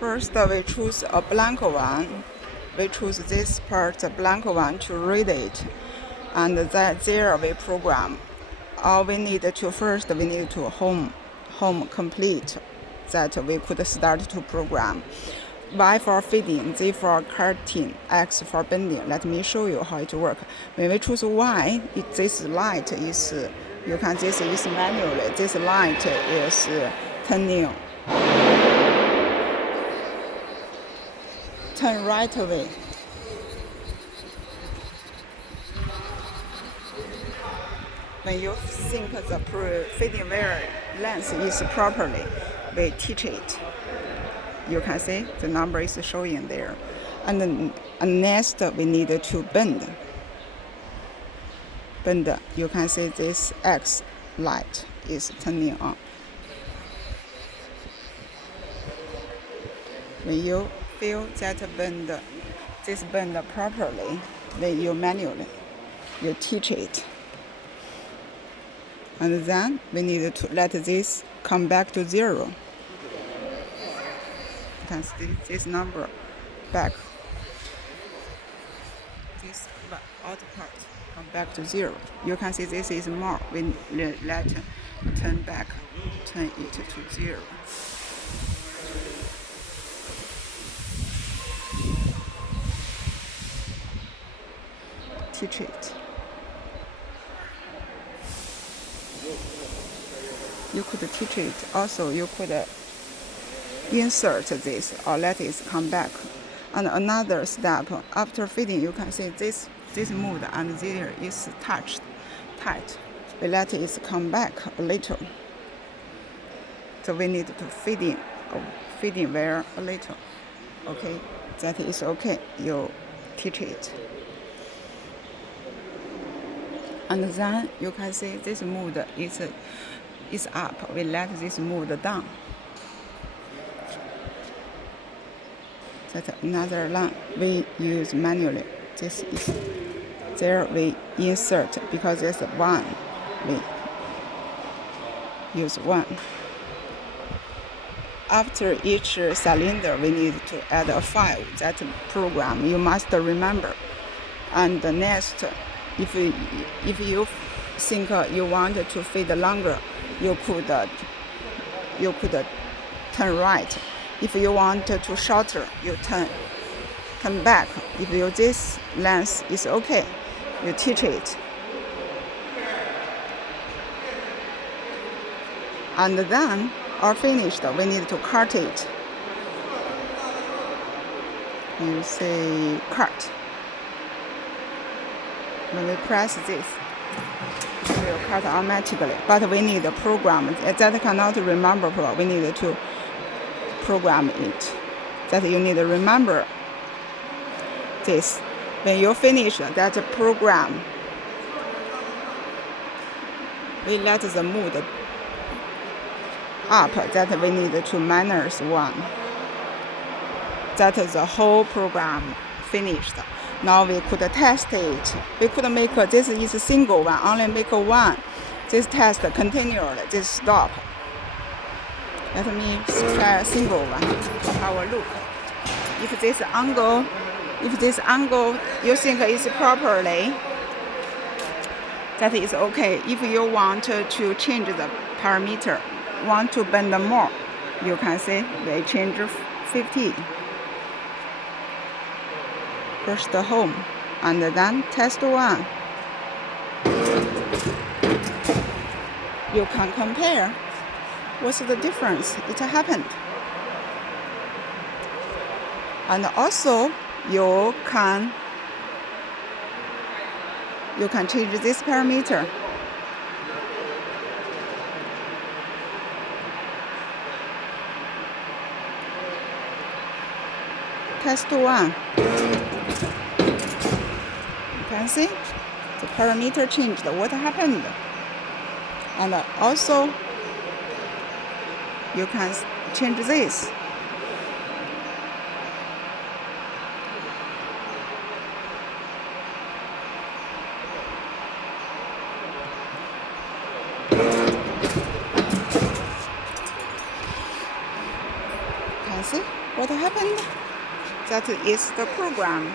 First, we choose a blank one. We choose this part, the blank one, to read it. And then there we program. All we need to first, we need to home complete, that we could start to program. Y for feeding, Z for cutting, X for bending. Let me show you how it works. When we choose Y, this light is, you can, this is manually. This light is turn right away. When you think the feeding wire length is properly, we teach it. You can see the number is showing there. And next we need to bend. You can see this X light is turning on. When you feel that this bend properly, then you manually, you teach it. And then we need to let this come back to 0. You can see this number back. This out part come back to 0. You can see this is more. We let turn it to 0. Teach it. You could teach it. Also, you could insert this or let it come back. And another step, after feeding, you can see this moved and there is tight. We let it come back a little. So we need to feeding wire a little. Okay, that is okay. You teach it. And then you can see this moved is up. We let this move down. That's another line we use manually. This is there we insert because there's 1. We use 1. After each cylinder, we need to add a file. That program you must remember. And next, if you think you want to feed longer, you could turn right. If you want to shorter, you turn back. If this length is okay, you teach it. And then, all finished, we need to cut it. You say cut. When we press this, it will cut automatically. But we need a program that cannot remember. We need to program it. That you need to remember this. When you finish that program, we let the mood up. That we need to -1. That is the whole program finished. Now we could test it. We could make this is a single one, only make 1. This test continually, this stop. Let me try a single one. Have a look. If this angle you think is properly, that is okay. If you want to change the parameter, want to bend more, you can see we change 50. First home, and then test 1. You can compare. What's the difference? It happened. And also, you can change this parameter. Test 1. You can see the parameter changed. What happened? And also, you can change this. Can see? What happened? That is the program.